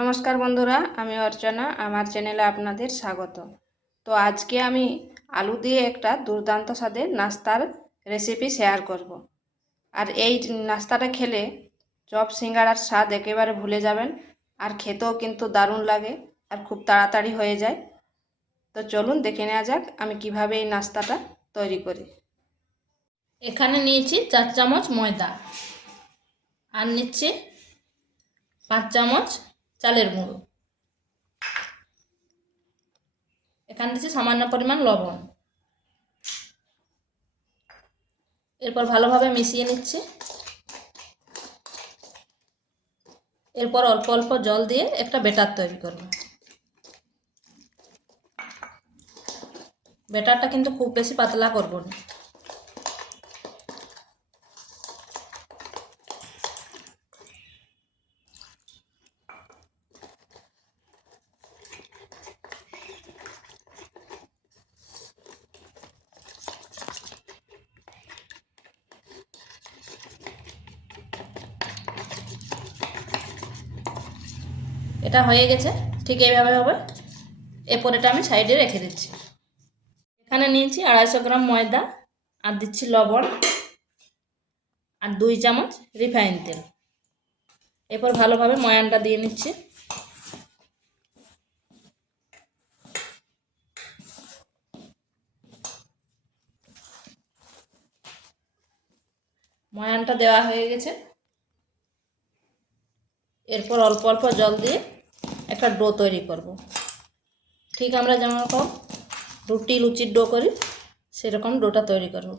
নমস্কার বন্ধুরা, আমি অর্চনা। আমার চ্যানেলে আপনাদের স্বাগত। তো আজকে আমি আলু দিয়ে একটা দুর্দান্ত স্বাদের নাস্তার রেসিপি শেয়ার করব। আর এই নাস্তাটা খেলে চপ সিঙ্গাড়ার স্বাদ একেবারে ভুলে যাবেন। আর খেতেও কিন্তু দারুণ লাগে আর খুব তাড়াতাড়ি হয়ে যায়। তো চলুন দেখে নেওয়া যাক আমি কিভাবে এই নাস্তাটা তৈরি করি। এখানে নিয়েছি 4 চামচ ময়দা আর নিচ্ছি 5 চামচ চালের গুঁড়ো। এখানে দিচ্ছি সামান্য পরিমাণ লবণ। এরপর ভালোভাবে মিশিয়ে নিচ্ছি। এরপর অল্প অল্প জল দিয়ে একটা ব্যাটার তৈরি করব। ব্যাটারটা কিন্তু খুব বেশি পাতলা করব না। এটা হয়ে গেছে, ঠিক এইভাবে হবে। এরপর এটা আমি সাইডে রেখে দিচ্ছি। এখানে নিয়েছি 250 গ্রাম ময়দা আর দিচ্ছি লবণ আর 2 চামচ রিফাইন তেল। এরপর ভালোভাবে ময়ানটা দিয়ে নিচ্ছি। ময়ানটা দেওয়া হয়ে গেছে। এরপর অল্প অল্প জল দিয়ে একটা ডো তৈরি করব। ঠিক আমরা যেমন রুটি লুচির ডো করি সেরকম ডোটা তৈরি করব।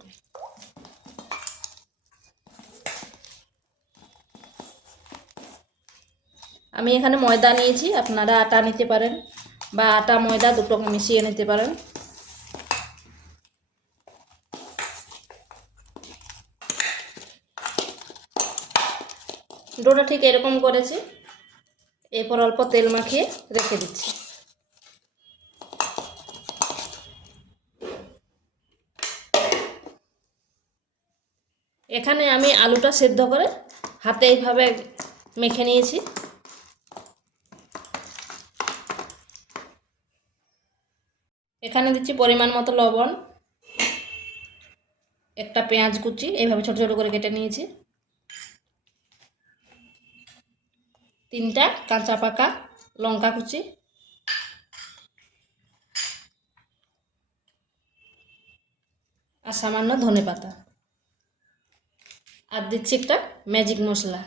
আমি এখানে ময়দা নিয়েছি, আপনারা আটা নিতে পারেন বা আটা ময়দা দুটোকে মিশিয়ে নিতে পারেন। ডোটা ঠিক এরকম করেছি। এরপর অল্প তেল মাখিয়ে রেখে দিচ্ছি। এখানে আমি আলুটা সেদ্ধ করে হাতে এইভাবে মেখে নিয়েছি। এখানে দিচ্ছি পরিমাণ মতো লবণ, একটা পেঁয়াজ কুচি এইভাবে ছোট ছোট করে কেটে নিয়েছি, 3টা কাঁচা পাকা লঙ্কা কুচি, আর সামান্য ধনেপাতা, আর দিচ্ছি একটা ম্যাজিক মশলা।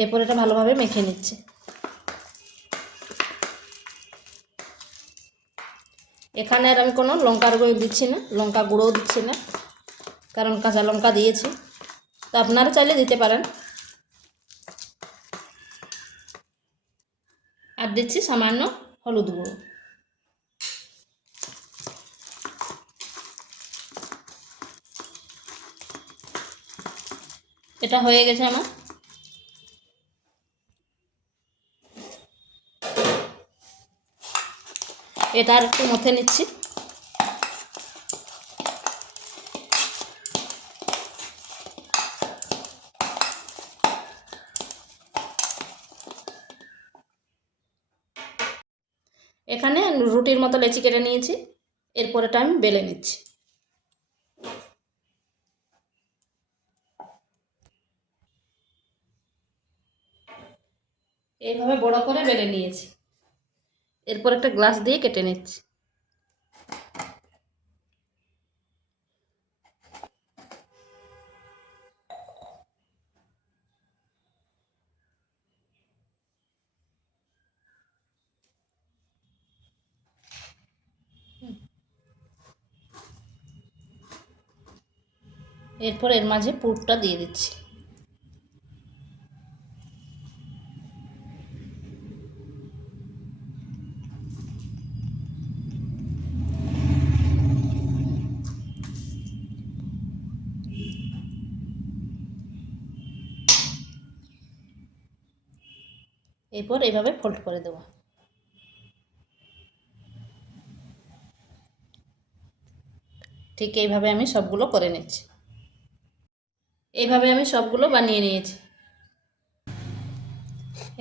এরপর এটা ভালোভাবে মেখে নিচ্ছি। এখানে আর আমি কোনো লঙ্কার গুঁড়ো দিচ্ছি না, লঙ্কা গুঁড়োও দিচ্ছি না, কারণ কাঁচা লঙ্কা দিয়েছি। তো আপনারা চাইলে দিতে পারেন। আর দিচ্ছি সামান্য হলুদ গুঁড়ো। এটা হয়ে গেছে আমার। এটা আর একটু মথে নিচ্ছি। এখানে রুটির মতো লেচি কেটে নিয়েছি। এরপর এটা আমি বেলে নিচ্ছি। এইভাবে বড় করে বেলে নিয়েছি। এরপর একটা গ্লাস দিয়ে কেটে নিচ্ছি। এরপর এর মাঝে পুরটা দিয়ে দিচ্ছি। এরপর এইভাবে ফোল্ড করে দেবো। ঠিক এইভাবে আমি সবগুলো করে নিচ্ছি। এইভাবে আমি সবগুলো বানিয়ে নিয়েছি।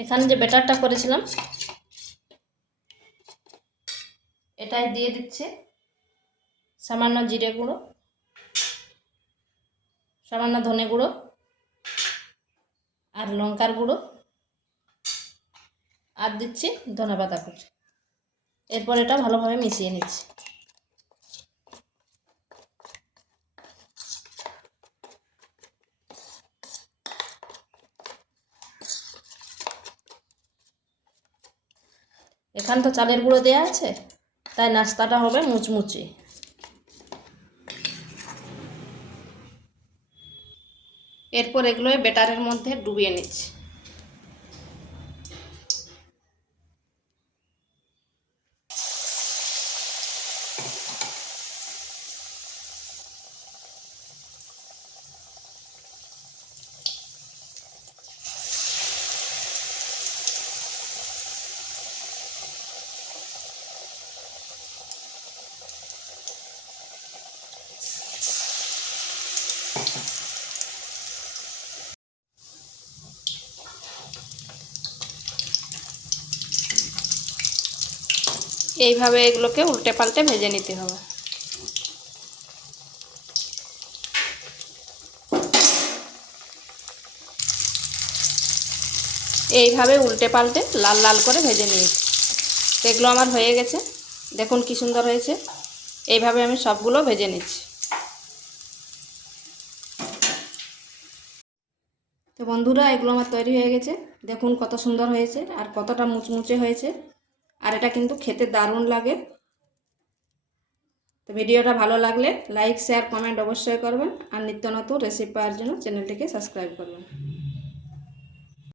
এখানে যে ব্যাটারটা করেছিলাম এটাই দিয়ে দিচ্ছে সামান্য জিরে গুঁড়ো, সামান্য ধনে গুঁড়ো আর লঙ্কার গুঁড়ো, আর দিচ্ছি ধনেপাতা কুচি। এরপর এটা ভালোভাবে মিশিয়ে নিচ্ছি। এখানে তো চালের গুঁড়ো দেওয়া আছে, তাই নাস্তাটা হবে মুচমুচে। এরপর এগুলো ব্যাটারের মধ্যে ডুবিয়ে নিচ্ছি। এইভাবে এগুলোকে উল্টে পাল্টে ভেজে নিতে হবে। এইভাবে উল্টে পাল্টে লাল লাল করে ভেজে নিয়েছি। এগুলো আমার হয়ে গেছে, দেখুন কি সুন্দর হয়েছে। এইভাবে আমি সবগুলো ভেজে নিচ্ছি। তো বন্ধুরা, এগুলো আমার তৈরি হয়ে গেছে, দেখুন কত সুন্দর হয়েছে আর কতটা মুচমুচে হয়েছে। আর এটা কিন্তু খেতে দারুণ লাগে। তো ভিডিওটা ভালো লাগলে লাইক শেয়ার কমেন্ট অবশ্যই করবেন, আর নিত্য নতুন রেসিপি পাওয়ার জন্য চ্যানেলটিকে সাবস্ক্রাইব করবেন।